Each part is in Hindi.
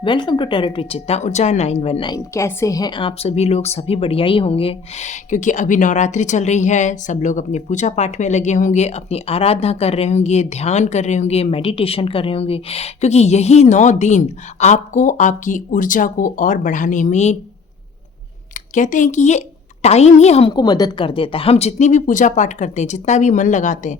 वेलकम टू टैरोट विद चित्ता ऊर्जा 919। कैसे हैं आप सभी लोग? सभी बढ़िया ही होंगे, क्योंकि अभी नवरात्रि चल रही है। सब लोग अपने पूजा पाठ में लगे होंगे, अपनी आराधना कर रहे होंगे, ध्यान कर रहे होंगे, मेडिटेशन कर रहे होंगे, क्योंकि यही 9 दिन आपको आपकी ऊर्जा को और बढ़ाने में, कहते हैं कि ये टाइम ही हमको मदद कर देता है। हम जितनी भी पूजा पाठ करते हैं, जितना भी मन लगाते हैं,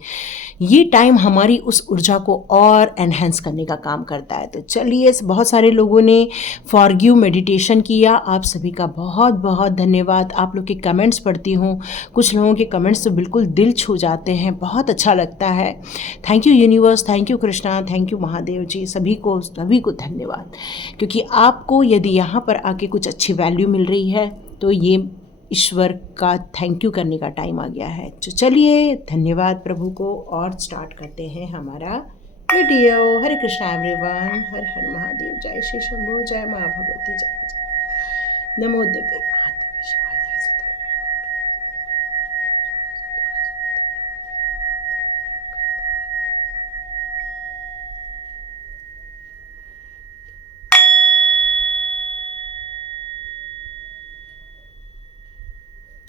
ये टाइम हमारी उस ऊर्जा को और एनहेंस करने का काम करता है। तो चलिए, बहुत सारे लोगों ने फॉरगिव मेडिटेशन किया। आप सभी का बहुत बहुत धन्यवाद। आप लोग के कमेंट्स पढ़ती हूँ, कुछ लोगों के कमेंट्स तो बिल्कुल दिल छू जाते हैं, बहुत अच्छा लगता है। Thank you universe, thank you Krishna, thank you Mahadev ji, सभी को धन्यवाद। क्योंकि आपको यदि यहाँ पर आके कुछ अच्छी वैल्यू मिल रही है तो ये ईश्वर का थैंक यू करने का टाइम आ गया है। तो चलिए, धन्यवाद प्रभु को, और स्टार्ट करते हैं हमारा वीडियो। हरे कृष्णा एवरीवन, हर हर महादेव, जय श्री शंभो, जय माँ भगवती, जय जय। नमो देवी महादेवी शिवाय।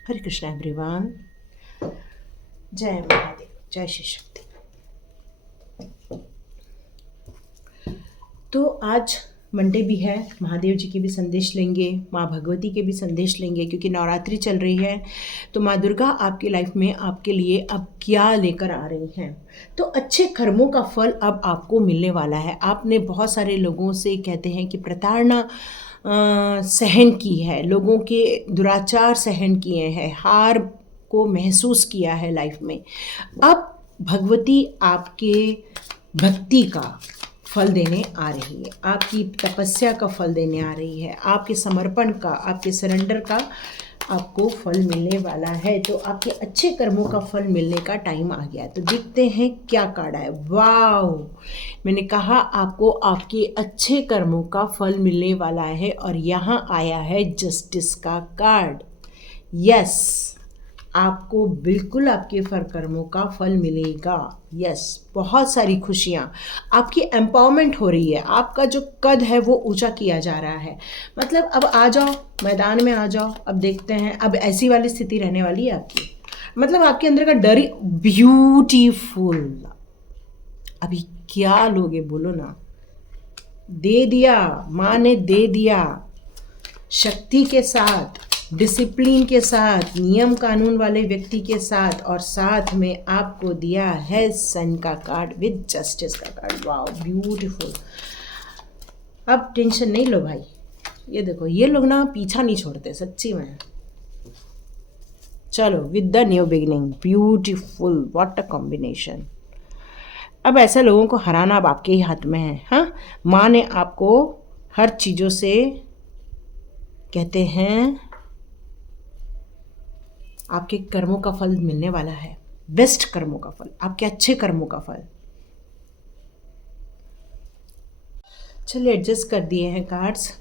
हरे कृष्णा एवरीवन, जय महादेव, जय श्री शक्ति। तो आज मंडे भी है, महादेव जी के भी संदेश लेंगे, माँ भगवती के भी संदेश लेंगे, क्योंकि नवरात्रि चल रही है। तो माँ दुर्गा आपकी लाइफ में आपके लिए अब क्या लेकर आ रही हैं। तो अच्छे कर्मों का फल अब आपको मिलने वाला है। आपने बहुत सारे लोगों से, कहते हैं कि प्रताड़ना सहन की है, लोगों के दुराचार सहन किए हैं, हार को महसूस किया है लाइफ में। अब भगवती आपके भक्ति का फल देने आ रही है, आपकी तपस्या का फल देने आ रही है, आपके समर्पण का, आपके सरेंडर का आपको फल मिलने वाला है। तो आपके अच्छे कर्मों का फल मिलने का टाइम आ गया है। तो देखते हैं क्या कार्ड है। वाओ, मैंने कहा आपको आपके अच्छे कर्मों का फल मिलने वाला है, और यहाँ आया है जस्टिस का कार्ड। यस, आपको बिल्कुल आपके कर्मों का फल मिलेगा। यस, बहुत सारी खुशियाँ, आपकी एम्पावरमेंट हो रही है, आपका जो कद है वो ऊंचा किया जा रहा है। मतलब अब आ जाओ, मैदान में आ जाओ। अब देखते हैं, अब ऐसी वाली स्थिति रहने वाली है आपकी। मतलब आपके अंदर का डर, ब्यूटीफुल। अभी क्या लोगे, बोलो ना। दे दिया, माँ ने दे दिया, शक्ति के साथ, डिसिप्लिन के साथ, नियम कानून वाले व्यक्ति के साथ, और साथ में आपको दिया है सन का कार्ड विद जस्टिस का कार्ड। Wow, beautiful. अब टेंशन नहीं लो भाई। ये देखो, ये लोग ना पीछा नहीं छोड़ते सच्ची में। चलो, with the new beginning, beautiful, what a combination. अब ऐसे लोगों को हराना अब आपके ही हाथ में है। हाँ, माँ ने आपको हर चीज़ों से, कहते हैं, आपके कर्मों का फल मिलने वाला है। बेस्ट कर्मों का फल, आपके अच्छे कर्मों का फल। चलिए, एडजस्ट कर दिए हैं कार्ड्स।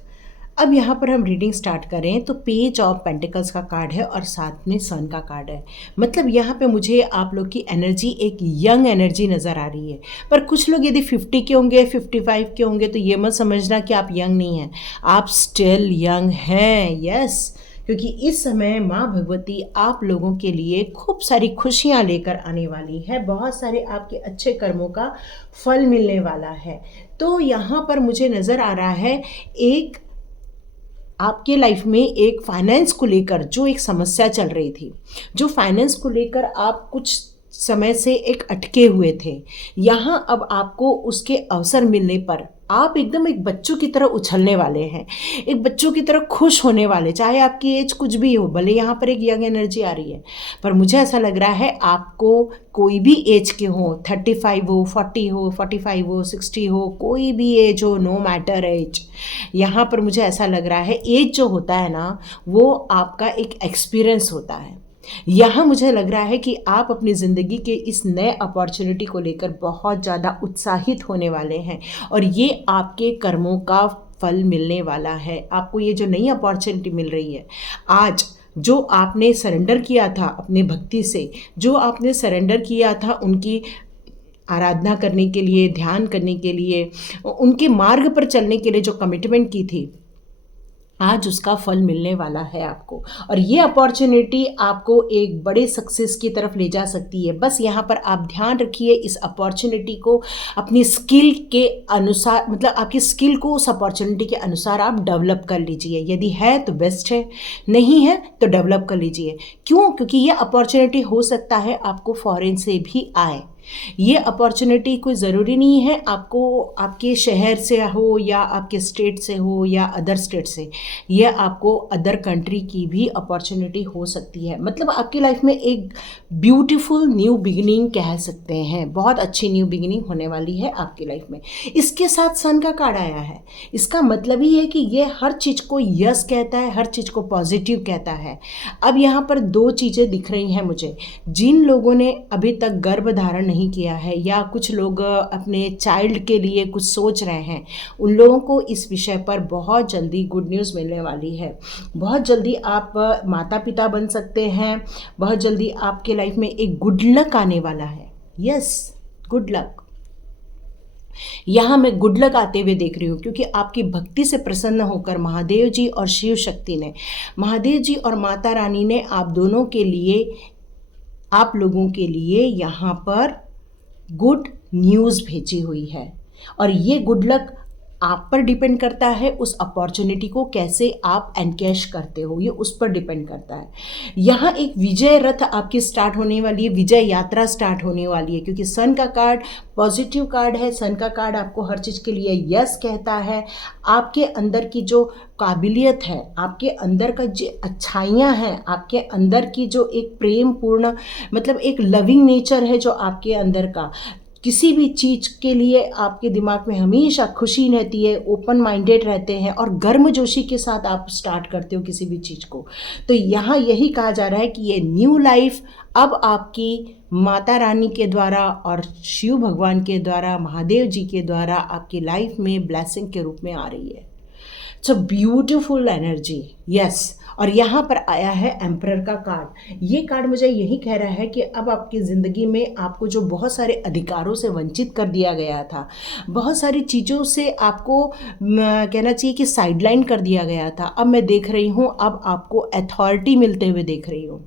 अब यहाँ पर हम रीडिंग स्टार्ट करें तो पेज ऑफ पेंटिकल्स का कार्ड है और साथ में सन का कार्ड है। मतलब यहाँ पे मुझे आप लोग की एनर्जी, एक यंग एनर्जी नज़र आ रही है। पर कुछ लोग यदि 50 के होंगे, 55 के होंगे, तो ये मत समझना कि आप यंग नहीं हैं, आप स्टिल यंग हैं। यस, क्योंकि इस समय माँ भगवती आप लोगों के लिए खूब सारी खुशियाँ लेकर आने वाली है। बहुत सारे आपके अच्छे कर्मों का फल मिलने वाला है। तो यहाँ पर मुझे नज़र आ रहा है, एक आपके लाइफ में एक फाइनेंस को लेकर जो एक समस्या चल रही थी, जो फाइनेंस को लेकर आप कुछ समय से एक अटके हुए थे, यहाँ अब आपको उसके अवसर मिलने पर आप एकदम एक बच्चों की तरह उछलने वाले हैं, एक बच्चों की तरह खुश होने वाले, चाहे आपकी एज कुछ भी हो। भले यहाँ पर एक यंग एनर्जी आ रही है, पर मुझे ऐसा लग रहा है आपको कोई भी एज के हो, 35 हो, 40 हो, 45 हो, 60 हो, कोई भी एज हो, नो मैटर एज। यहाँ पर मुझे ऐसा लग रहा है, एज जो होता है ना, वो आपका एक एक्सपीरियंस होता है। यहाँ मुझे लग रहा है कि आप अपनी ज़िंदगी के इस नए अपॉर्चुनिटी को लेकर बहुत ज़्यादा उत्साहित होने वाले हैं, और ये आपके कर्मों का फल मिलने वाला है। आपको ये जो नई अपॉर्चुनिटी मिल रही है आज, जो आपने सरेंडर किया था अपने भक्ति से, जो आपने सरेंडर किया था उनकी आराधना करने के लिए, ध्यान करने के लिए, उनके मार्ग पर चलने के लिए जो कमिटमेंट की थी, आज उसका फल मिलने वाला है आपको। और ये अपॉर्चुनिटी आपको एक बड़े सक्सेस की तरफ ले जा सकती है। बस यहाँ पर आप ध्यान रखिए, इस अपॉर्चुनिटी को अपनी स्किल के अनुसार, मतलब आपकी स्किल को उस अपॉर्चुनिटी के अनुसार आप डेवलप कर लीजिए। यदि है तो बेस्ट है, नहीं है तो डेवलप कर लीजिए। क्यों? क्योंकि ये अपॉर्चुनिटी हो सकता है आपको फॉरेन से भी आए। ये अपॉर्चुनिटी कोई ज़रूरी नहीं है आपको आपके शहर से हो या आपके स्टेट से हो या अदर स्टेट से, ये आपको अदर कंट्री की भी अपॉर्चुनिटी हो सकती है। मतलब आपकी लाइफ में एक ब्यूटीफुल न्यू बिगिनिंग कह सकते हैं, बहुत अच्छी न्यू बिगिनिंग होने वाली है आपकी लाइफ में। इसके साथ सन का कार्ड आया है, इसका मतलब ही है कि ये हर चीज़ को यस कहता है, हर चीज़ को पॉजिटिव कहता है। अब यहाँ पर दो चीज़ें दिख रही हैं मुझे। जिन लोगों ने अभी तक गर्भ धारण नहीं किया है या कुछ लोग अपने चाइल्ड के लिए कुछ सोच रहे हैं, उन लोगों को इस विषय पर बहुत जल्दी गुड न्यूज़ मिलने वाली है। बहुत जल्दी आप माता पिता बन सकते हैं, बहुत जल्दी आपके लाइफ में एक गुड लक आने वाला है। Yes, good luck. यहाँ मैं गुड लक आते हुए देख रही हूँ क्योंकि आपकी भक्ति से प्रसन्न होकर महादेव जी और शिव शक्ति ने, महादेव जी और माता रानी ने आप दोनों के लिए, आप लोगों के लिए यहाँ पर गुड न्यूज़ भेजी हुई है। और ये गुड लक आप पर डिपेंड करता है, उस अपॉर्चुनिटी को कैसे आप एनकैश करते हो, ये उस पर डिपेंड करता है। यहाँ एक विजय रथ आपकी स्टार्ट होने वाली है, विजय यात्रा स्टार्ट होने वाली है, क्योंकि सन का कार्ड पॉजिटिव कार्ड है। सन का कार्ड आपको हर चीज़ के लिए यस कहता है। आपके अंदर की जो काबिलियत है, आपके अंदर का जो अच्छाइयाँ हैं, आपके अंदर की जो एक प्रेम पूर्ण, मतलब एक लविंग नेचर है जो आपके अंदर का, किसी भी चीज़ के लिए आपके दिमाग में हमेशा खुशी रहती है, ओपन माइंडेड रहते हैं और गर्मजोशी के साथ आप स्टार्ट करते हो किसी भी चीज़ को। तो यहाँ यही कहा जा रहा है कि ये न्यू लाइफ अब आपकी माता रानी के द्वारा और शिव भगवान के द्वारा, महादेव जी के द्वारा आपकी लाइफ में ब्लेसिंग के रूप में आ रही है। It's a beautiful energy, yes. और यहाँ पर आया है एम्परर का कार्ड। ये कार्ड मुझे यही कह रहा है कि अब आपकी ज़िंदगी में आपको जो बहुत सारे अधिकारों से वंचित कर दिया गया था, बहुत सारी चीज़ों से आपको कहना चाहिए कि साइडलाइन कर दिया गया था, अब मैं देख रही हूँ, अब आपको अथॉरिटी मिलते हुए देख रही हूँ।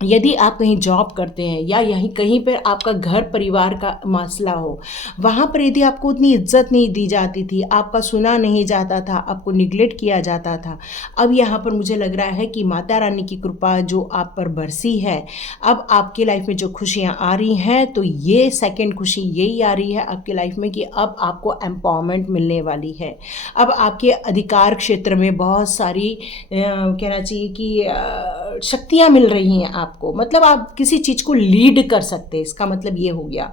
यदि आप कहीं जॉब करते हैं या यहीं कहीं पर आपका घर परिवार का मसला हो, वहाँ पर यदि आपको उतनी इज्जत नहीं दी जाती थी, आपका सुना नहीं जाता था, आपको निगलेक्ट किया जाता था, अब यहाँ पर मुझे लग रहा है कि माता रानी की कृपा जो आप पर बरसी है, अब आपकी लाइफ में जो खुशियाँ आ रही हैं, तो ये सेकंड खुशी यही आ रही है आपकी लाइफ में कि अब आपको एम्पावरमेंट मिलने वाली है। अब आपके अधिकार क्षेत्र में बहुत सारी कहना चाहिए कि शक्तियाँ मिल रही हैं आपको, मतलब आप किसी चीज़ को लीड कर सकते हैं, इसका मतलब ये हो गया।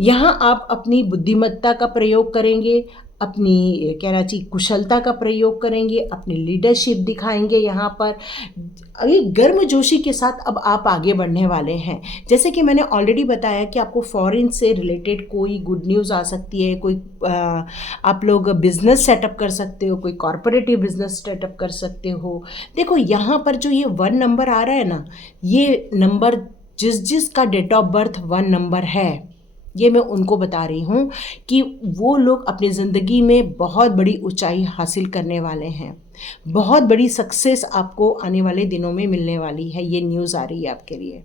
यहाँ आप अपनी बुद्धिमत्ता का प्रयोग करेंगे, अपनी कहना चाहिए कुशलता का प्रयोग करेंगे, अपनी लीडरशिप दिखाएंगे। यहाँ पर एक गर्मजोशी के साथ अब आप आगे बढ़ने वाले हैं। जैसे कि मैंने ऑलरेडी बताया कि आपको फॉरेन से रिलेटेड कोई गुड न्यूज़ आ सकती है, कोई आप लोग बिजनेस सेटअप कर सकते हो, कोई कॉरपोरेटिव बिजनेस सेटअप कर सकते हो। देखो यहाँ पर जो ये 1 नंबर आ रहा है ना, ये नंबर जिसका डेट ऑफ बर्थ 1 नंबर है, ये मैं उनको बता रही हूँ कि वो लोग अपनी ज़िंदगी में बहुत बड़ी ऊंचाई हासिल करने वाले हैं, बहुत बड़ी सक्सेस आपको आने वाले दिनों में मिलने वाली है। ये न्यूज़ आ रही है आपके लिए।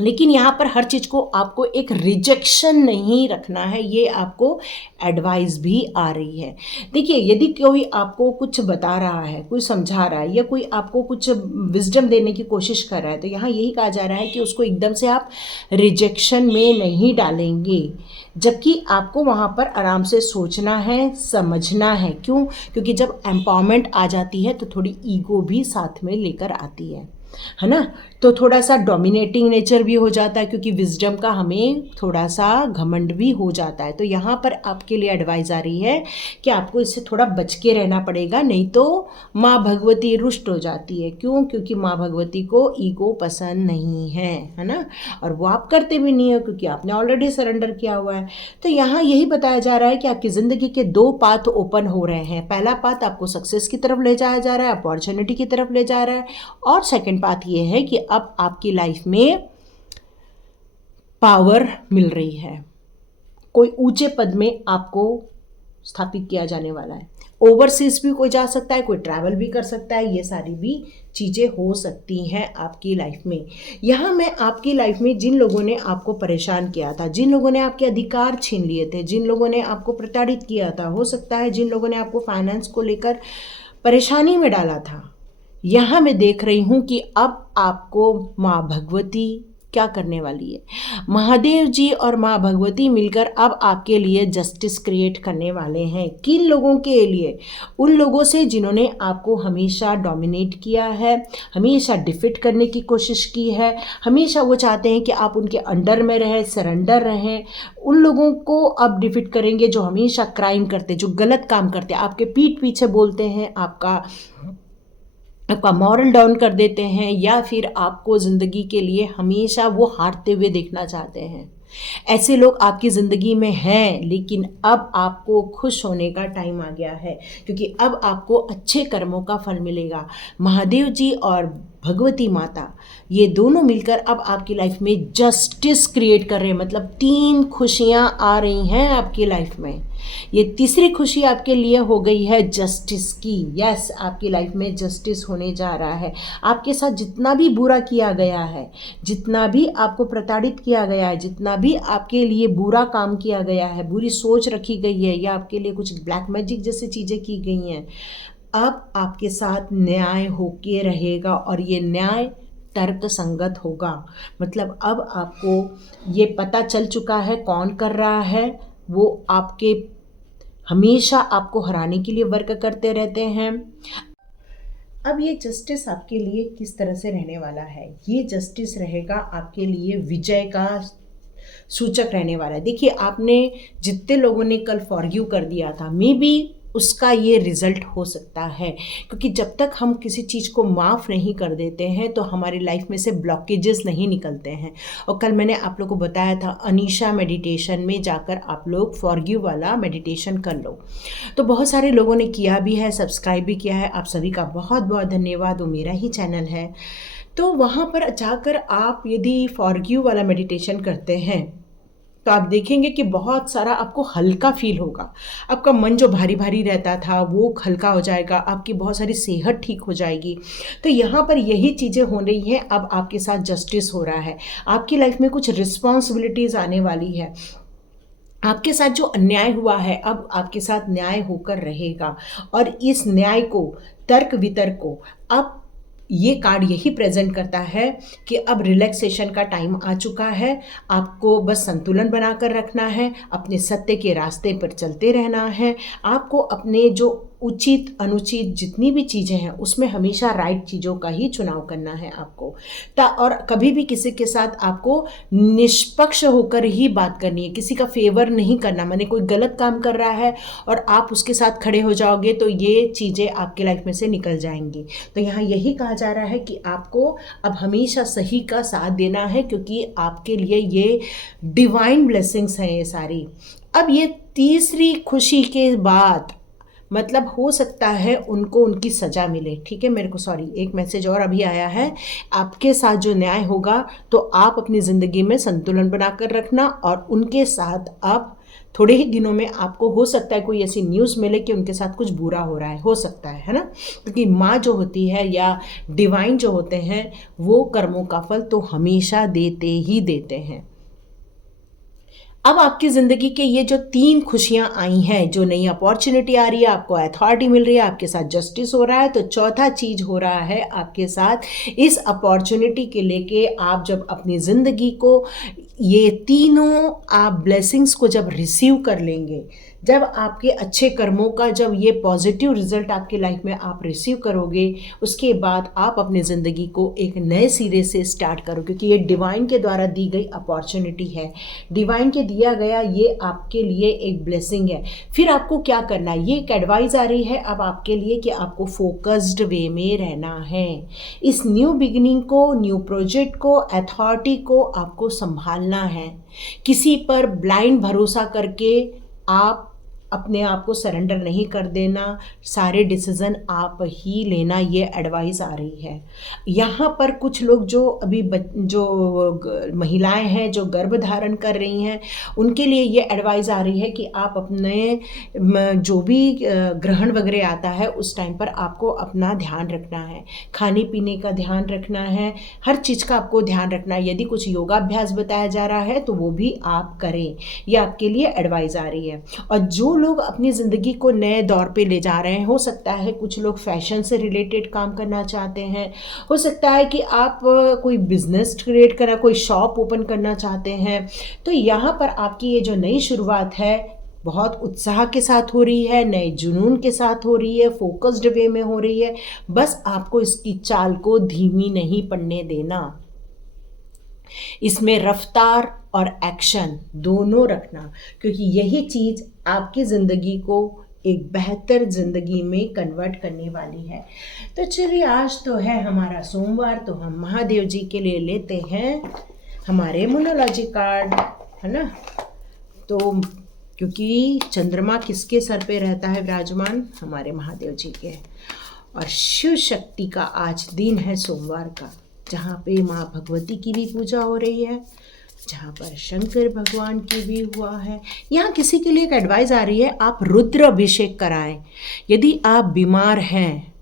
लेकिन यहाँ पर हर चीज़ को आपको एक रिजेक्शन नहीं रखना है, ये आपको एडवाइस भी आ रही है। देखिए, यदि कोई आपको कुछ बता रहा है, कोई समझा रहा है या कोई आपको कुछ विजडम देने की कोशिश कर रहा है, तो यहाँ यही कहा जा रहा है कि उसको एकदम से आप रिजेक्शन में नहीं डालेंगे, जबकि आपको वहाँ पर आराम से सोचना है, समझना है। क्यों? क्योंकि जब एम्पावरमेंट आ जाती है तो थोड़ी ईगो भी साथ में लेकर आती है ना। तो थोड़ा सा डोमिनेटिंग नेचर भी हो जाता है, क्योंकि विजडम का हमें थोड़ा सा घमंड भी हो जाता है। तो यहाँ पर आपके लिए एडवाइस आ रही है कि आपको इससे थोड़ा बच के रहना पड़ेगा, नहीं तो माँ भगवती रुष्ट हो जाती है। क्यों? क्योंकि माँ भगवती को ईगो पसंद नहीं है ना, और वो आप करते भी नहीं हो क्योंकि आपने ऑलरेडी सरेंडर किया हुआ है। तो यहाँ यही बताया जा रहा है कि आपकी ज़िंदगी के 2 पाथ ओपन हो रहे हैं। पहला पाथ आपको सक्सेस की तरफ ले जाया जा रहा है, अपॉर्चुनिटी की तरफ ले जा रहा है, और सेकेंड बात ये है कि अब आपकी लाइफ में पावर मिल रही है, कोई ऊंचे पद में आपको स्थापित किया जाने वाला है। ओवरसीज भी कोई जा सकता है, कोई ट्रैवल भी कर सकता है, ये सारी भी चीज़ें हो सकती हैं आपकी लाइफ में। यहाँ मैं आपकी लाइफ में जिन लोगों ने आपको परेशान किया था, जिन लोगों ने आपके अधिकार छीन लिए थे, जिन लोगों ने आपको प्रताड़ित किया था, हो सकता है जिन लोगों ने आपको फाइनेंस को लेकर परेशानी में डाला था, यहाँ मैं देख रही हूँ कि अब आपको माँ भगवती क्या करने वाली है। महादेव जी और माँ भगवती मिलकर अब आपके लिए जस्टिस क्रिएट करने वाले हैं। किन लोगों के लिए? उन लोगों से जिन्होंने आपको हमेशा डोमिनेट किया है, हमेशा डिफीट करने की कोशिश की है, हमेशा वो चाहते हैं कि आप उनके अंडर में रहें, सरेंडर रहें। उन लोगों को अब डिफीट करेंगे जो हमेशा क्राइम करते, जो गलत काम करते, आपके पीठ पीछे बोलते हैं, आपका मॉरल डाउन कर देते हैं, या फिर आपको ज़िंदगी के लिए हमेशा वो हारते हुए देखना चाहते हैं। ऐसे लोग आपकी ज़िंदगी में हैं, लेकिन अब आपको खुश होने का टाइम आ गया है, क्योंकि अब आपको अच्छे कर्मों का फल मिलेगा। महादेव जी और भगवती माता ये दोनों मिलकर अब आपकी लाइफ में जस्टिस क्रिएट कर रहे हैं। मतलब 3 खुशियाँ आ रही हैं आपकी लाइफ में। ये तीसरी खुशी आपके लिए हो गई है जस्टिस की। यस, आपकी लाइफ में जस्टिस होने जा रहा है। आपके साथ जितना भी बुरा किया गया है, जितना भी आपको प्रताड़ित किया गया है, जितना भी आपके लिए बुरा काम किया गया है, बुरी सोच रखी गई है, या आपके लिए कुछ ब्लैक मैजिक जैसी चीज़ें की गई हैं, अब आपके साथ न्याय होके रहेगा, और ये न्याय तर्क संगत होगा। मतलब अब आपको ये पता चल चुका है कौन कर रहा है। वो आपके हमेशा आपको हराने के लिए वर्क करते रहते हैं। अब ये जस्टिस आपके लिए किस तरह से रहने वाला है? ये जस्टिस रहेगा आपके लिए विजय का सूचक रहने वाला है। देखिए, आपने जितने लोगों ने कल फॉरगिव कर दिया था, मे बी उसका ये रिज़ल्ट हो सकता है, क्योंकि जब तक हम किसी चीज़ को माफ़ नहीं कर देते हैं तो हमारी लाइफ में से ब्लॉकेजेस नहीं निकलते हैं। और कल मैंने आप लोगों को बताया था, अनीशा मेडिटेशन में जाकर आप लोग फॉरगिव वाला मेडिटेशन कर लो। तो बहुत सारे लोगों ने किया भी है, सब्सक्राइब भी किया है। आप सभी का बहुत बहुत धन्यवाद। वो मेरा ही चैनल है। तो वहाँ पर जाकर आप यदि फॉरगिव वाला मेडिटेशन करते हैं तो आप देखेंगे कि बहुत सारा आपको हल्का फील होगा। आपका मन जो भारी भारी रहता था वो हल्का हो जाएगा, आपकी बहुत सारी सेहत ठीक हो जाएगी। तो यहाँ पर यही चीज़ें हो रही हैं। अब आपके साथ जस्टिस हो रहा है। आपकी लाइफ में कुछ रिस्पॉन्सिबिलिटीज़ आने वाली है। आपके साथ जो अन्याय हुआ है अब आपके साथ न्याय होकर रहेगा, और इस न्याय को, तर्क वितर्क को, अब ये कार्ड यही प्रेजेंट करता है कि अब रिलैक्सेशन का टाइम आ चुका है। आपको बस संतुलन बनाकर रखना है, अपने सत्य के रास्ते पर चलते रहना है। आपको अपने जो उचित अनुचित जितनी भी चीज़ें हैं उसमें हमेशा राइट चीज़ों का ही चुनाव करना है आपको। और कभी भी किसी के साथ आपको निष्पक्ष होकर ही बात करनी है, किसी का फेवर नहीं करना। माने कोई गलत काम कर रहा है और आप उसके साथ खड़े हो जाओगे तो ये चीज़ें आपके लाइफ में से निकल जाएंगी। तो यहाँ यही कहा जा रहा है कि आपको अब हमेशा सही का साथ देना है, क्योंकि आपके लिए ये डिवाइन ब्लेसिंग्स हैं ये सारी। अब ये तीसरी खुशी के बाद मतलब हो सकता है उनको उनकी सज़ा मिले। ठीक है, मेरे को एक मैसेज और अभी आया है। आपके साथ जो न्याय होगा तो आप अपनी ज़िंदगी में संतुलन बनाकर रखना, और उनके साथ आप थोड़े ही दिनों में आपको हो सकता है कोई ऐसी न्यूज़ मिले कि उनके साथ कुछ बुरा हो रहा है, हो सकता है ना। क्योंकि माँ जो होती है या डिवाइन जो होते हैं वो कर्मों का फल तो हमेशा देते ही देते हैं। अब आपकी ज़िंदगी के ये जो 3 खुशियाँ आई हैं, जो नई अपॉर्चुनिटी आ रही है, आपको अथॉरिटी मिल रही है, आपके साथ जस्टिस हो रहा है, तो चौथा चीज़ हो रहा है आपके साथ इस अपॉर्चुनिटी के लेके। आप जब अपनी ज़िंदगी को ये तीनों आप ब्लेसिंग्स को जब रिसीव कर लेंगे, जब आपके अच्छे कर्मों का जब ये पॉजिटिव रिजल्ट आपकी लाइफ में आप रिसीव करोगे, उसके बाद आप अपनी ज़िंदगी को एक नए सिरे से स्टार्ट करो, क्योंकि ये डिवाइन के द्वारा दी गई अपॉर्चुनिटी है, डिवाइन के दिया गया ये आपके लिए एक ब्लेसिंग है। फिर आपको क्या करना है, ये एक एडवाइस आ रही है अब आपके लिए कि आपको फोकस्ड वे में रहना है। इस न्यू बिगिनिंग को, न्यू प्रोजेक्ट को, अथॉरिटी को आपको संभालना है। किसी पर ब्लाइंड भरोसा करके आप अपने आप को सरेंडर नहीं कर देना, सारे डिसीज़न आप ही लेना, ये एडवाइस आ रही है। यहाँ पर कुछ लोग जो अभी महिलाएं हैं जो गर्भ धारण कर रही हैं, उनके लिए ये एडवाइस आ रही है कि आप अपने जो भी ग्रहण वगैरह आता है उस टाइम पर आपको अपना ध्यान रखना है, खाने पीने का ध्यान रखना है, हर चीज़ का आपको ध्यान रखना है। यदि कुछ योगाभ्यास बताया जा रहा है तो वो भी आप करें, ये आपके लिए एडवाइस आ रही है। और जो लोग अपनी ज़िंदगी को नए दौर पे ले जा रहे हैं, हो सकता है कुछ लोग फैशन से रिलेटेड काम करना चाहते हैं, हो सकता है कि आप कोई बिजनेस क्रिएट करना, कोई शॉप ओपन करना चाहते हैं, तो यहाँ पर आपकी ये जो नई शुरुआत है बहुत उत्साह के साथ हो रही है, नए जुनून के साथ हो रही है, फोकस्ड वे में हो रही है। बस आपको इसकी चाल को धीमी नहीं पड़ने देना, इसमें रफ्तार और एक्शन दोनों रखना, क्योंकि यही चीज़ आपकी ज़िंदगी को एक बेहतर ज़िंदगी में कन्वर्ट करने वाली है। तो चलिए, आज तो है हमारा सोमवार, तो हम महादेव जी के लिए लेते हैं हमारे मोनोलॉजी कार्ड, है ना। तो क्योंकि चंद्रमा किसके सर पे रहता है विराजमान? हमारे महादेव जी के। और शिव शक्ति का आज दिन है सोमवार का, जहाँ पे माँ भगवती की भी पूजा हो रही है, जहाँ पर शंकर भगवान की भी हुआ है। यहाँ किसी के लिए एक एडवाइस आ रही है, आप रुद्र अभिषेक कराएं। यदि आप बीमार हैं,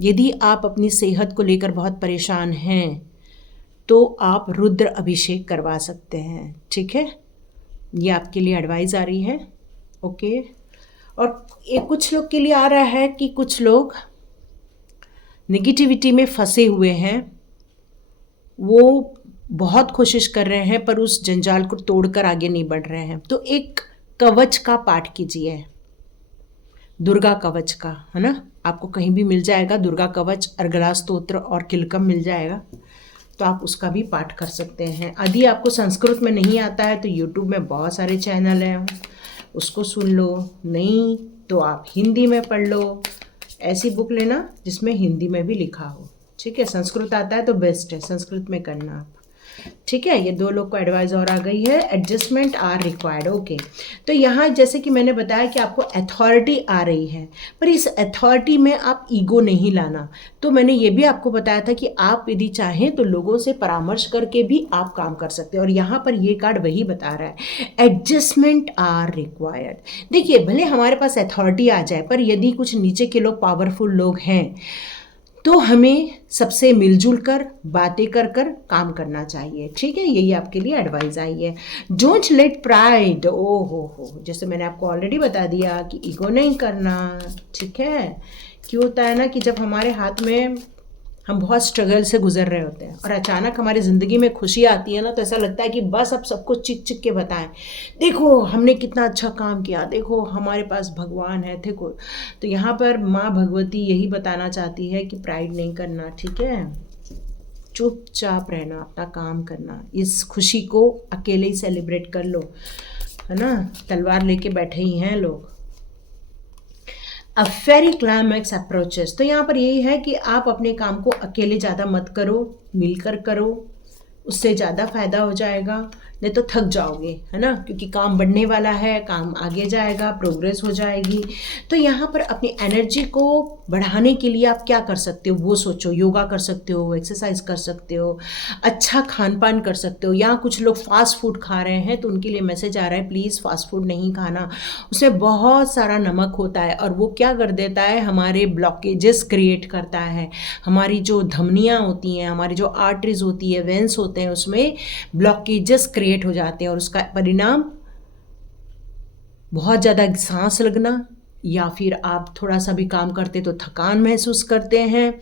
यदि आप अपनी सेहत को लेकर बहुत परेशान हैं, तो आप रुद्र अभिषेक करवा सकते हैं, ठीक है। ये आपके लिए एडवाइस आ रही है, ओके। और एक कुछ लोग के लिए आ रहा है कि कुछ लोग नेगेटिविटी में फंसे हुए हैं, वो बहुत कोशिश कर रहे हैं पर उस जंजाल को तोड़कर आगे नहीं बढ़ रहे हैं। तो एक कवच का पाठ कीजिए, दुर्गा कवच का, है ना। आपको कहीं भी मिल जाएगा, दुर्गा कवच, अर्गला स्तोत्र और किलकम मिल जाएगा, तो आप उसका भी पाठ कर सकते हैं। यदि आपको संस्कृत में नहीं आता है तो यूट्यूब में बहुत सारे चैनल हैं, उसको सुन लो, नहीं तो आप हिंदी में पढ़ लो। ऐसी बुक लेना जिसमें हिंदी में भी लिखा हो, ठीक है। संस्कृत आता है तो बेस्ट है, संस्कृत में करना आप, ठीक है। ये 2 लोग को एडवाइस और आ गई है, एडजस्टमेंट आर रिक्वायर्ड, ओके। तो यहाँ जैसे कि मैंने बताया कि आपको अथॉरिटी आ रही है, पर इस अथॉरिटी में आप ईगो नहीं लाना। तो मैंने ये भी आपको बताया था कि आप यदि चाहें तो लोगों से परामर्श करके भी आप काम कर सकते हैं, और यहाँ पर ये कार्ड वही बता रहा है, एडजस्टमेंट आर रिक्वायर्ड। देखिए, भले हमारे पास अथॉरिटी आ जाए, पर यदि कुछ नीचे के लोग पावरफुल लोग हैं तो हमें सबसे मिलजुल कर बातें कर कर काम करना चाहिए, ठीक है। यही आपके लिए एडवाइस आई है। डोंट लेट प्राइड, ओ हो, जैसे मैंने आपको ऑलरेडी बता दिया कि ईगो नहीं करना, ठीक है। क्यों होता है ना कि जब हमारे हाथ में हम बहुत स्ट्रगल से गुजर रहे होते हैं और अचानक हमारी ज़िंदगी में खुशी आती है ना, तो ऐसा लगता है कि बस अब सबको चिक चिक के बताएं, देखो हमने कितना अच्छा काम किया, देखो हमारे पास भगवान है, देखो। तो यहाँ पर माँ भगवती यही बताना चाहती है कि प्राइड नहीं करना, ठीक है। चुपचाप रहना, अपना काम करना, इस खुशी को अकेले ही सेलिब्रेट कर लो, है ना। तलवार लेके बैठे ही हैं लोग। अ फेरी क्लाइमैक्स अप्रोचेस, तो यहाँ पर यही है कि आप अपने काम को अकेले ज़्यादा मत करो, मिलकर करो, उससे ज़्यादा फायदा हो जाएगा, नहीं तो थक जाओगे, है ना। क्योंकि काम बढ़ने वाला है, काम आगे जाएगा, प्रोग्रेस हो जाएगी। तो यहाँ पर अपनी एनर्जी को बढ़ाने के लिए आप क्या कर सकते हो वो सोचो। योगा कर सकते हो, एक्सरसाइज कर सकते हो, अच्छा खान पान कर सकते हो। यहाँ कुछ लोग फास्ट फूड खा रहे हैं तो उनके लिए मैसेज आ रहा है, प्लीज़ फास्ट फूड नहीं खाना, उसमें बहुत सारा नमक होता है और वो क्या कर देता है, हमारे ब्लॉकेजेस क्रिएट करता है। हमारी जो धमनियाँ होती हैं, हमारी जो आर्टरीज होती है, वेंस होते हैं, उसमें ब्लॉकेजेस क्रिएट हो जाते हैं और उसका परिणाम बहुत ज़्यादा सांस लगना, या फिर आप थोड़ा सा भी काम करते तो थकान महसूस करते हैं।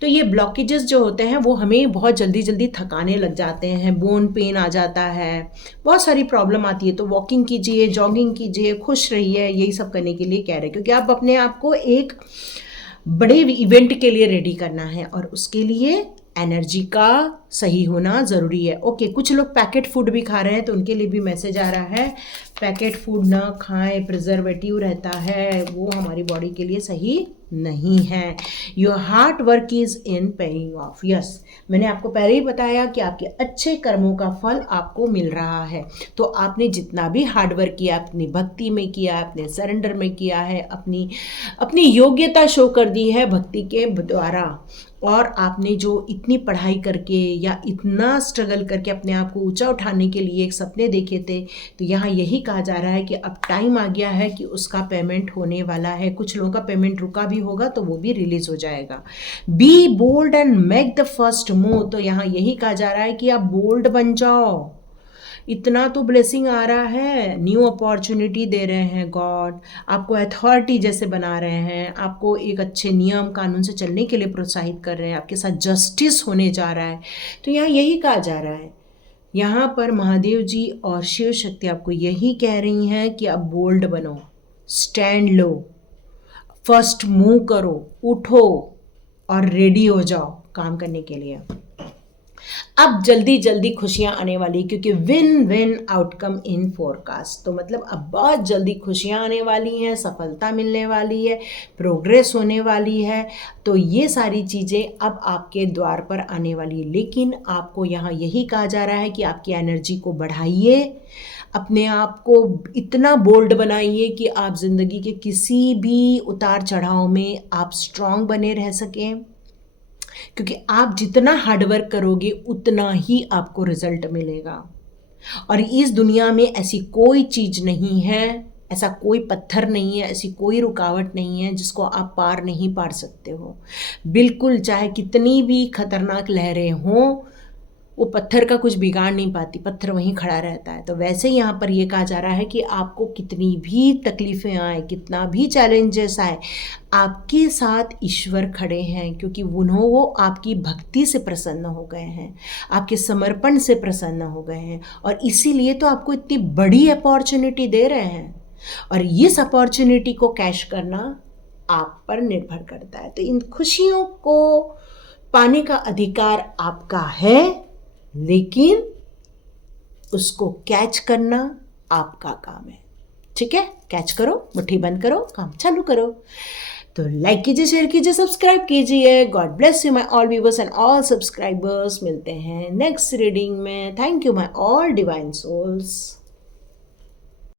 तो ये ब्लॉकेजेस जो होते हैं वो हमें बहुत जल्दी जल्दी थकाने लग जाते हैं, बोन पेन आ जाता है, बहुत सारी प्रॉब्लम आती है। तो वॉकिंग कीजिए, जॉगिंग कीजिए, खुश रहिए, यही सब करने के लिए कह रहे हैं, क्योंकि आप अपने आप को एक बड़े इवेंट के लिए रेडी करना है और उसके लिए एनर्जी का सही होना ज़रूरी है। ओके, कुछ लोग पैकेट फूड भी खा रहे हैं तो उनके लिए भी मैसेज आ रहा है, पैकेट फूड ना खाएं, प्रिजर्वेटिव रहता है, वो हमारी बॉडी के लिए सही नहीं है। Your hard work is in paying off. Yes, मैंने आपको पहले ही बताया कि आपके अच्छे कर्मों का फल आपको मिल रहा है। तो आपने जितना भी हार्ड वर्क किया, अपनी भक्ति में किया, अपने सरेंडर में किया है, अपनी योग्यता शो कर दी है भक्ति के द्वारा, और आपने जो इतनी पढ़ाई करके या इतना स्ट्रगल करके अपने आप को ऊंचा उठाने के लिए एक सपने देखे थे, तो यहाँ यही कहा जा रहा है कि अब टाइम आ गया है कि उसका पेमेंट होने वाला है। कुछ लोगों का पेमेंट रुका भी होगा तो वो भी रिलीज हो जाएगा। Be bold and make the first move. तो यहाँ यही कहा जा रहा है कि आप बोल्ड बन जाओ। इतना तो ब्लेसिंग आ रहा है, न्यू अपॉर्चुनिटी दे रहे हैं गॉड, आपको अथॉरिटी जैसे बना रहे हैं, आपको एक अच्छे नियम कानून से चलने के लिए प्रोत्साहित कर रहे हैं, आपके साथ जस्टिस होने जा रहा है। तो यहाँ यही कहा जा रहा है, यहाँ पर महादेव जी और शिव शक्ति आपको यही कह रही हैं कि अब बोल्ड बनो, स्टैंड लो, फर्स्ट मूव करो, उठो और रेडी हो जाओ काम करने के लिए। अब जल्दी जल्दी खुशियां आने वाली, क्योंकि win win outcome in forecast. तो मतलब अब बहुत जल्दी खुशियां आने वाली हैं, सफलता मिलने वाली है, प्रोग्रेस होने वाली है। तो ये सारी चीज़ें अब आपके द्वार पर आने वाली है। लेकिन आपको यहाँ यही कहा जा रहा है कि आपकी एनर्जी को बढ़ाइए, अपने आप को इतना बोल्ड बनाइए कि आप ज़िंदगी के किसी भी उतार चढ़ाव में आप स्ट्रांग बने रह सकें, क्योंकि आप जितना हार्डवर्क करोगे उतना ही आपको रिजल्ट मिलेगा। और इस दुनिया में ऐसी कोई चीज़ नहीं है, ऐसा कोई पत्थर नहीं है, ऐसी कोई रुकावट नहीं है जिसको आप पार नहीं पार सकते हो। बिल्कुल, चाहे कितनी भी खतरनाक लहरें हों, वो पत्थर का कुछ बिगाड़ नहीं पाती, पत्थर वहीं खड़ा रहता है। तो वैसे यहाँ पर ये कहा जा रहा है कि आपको कितनी भी तकलीफ़ें आए, कितना भी चैलेंजेस आए, आपके साथ ईश्वर खड़े हैं, क्योंकि वो आपकी भक्ति से प्रसन्न हो गए हैं, आपके समर्पण से प्रसन्न हो गए हैं, और इसीलिए तो आपको इतनी बड़ी अपॉर्चुनिटी दे रहे हैं। और इस अपॉर्चुनिटी को कैश करना आप पर निर्भर करता है। तो इन खुशियों को पाने का अधिकार आपका है, लेकिन उसको कैच करना आपका काम है। ठीक है, कैच करो, मुट्ठी बंद करो, काम चालू करो। तो लाइक कीजिए, शेयर कीजिए, सब्सक्राइब कीजिए। God bless you my all viewers and all subscribers. मिलते हैं नेक्स्ट रीडिंग में। Thank you my all divine souls.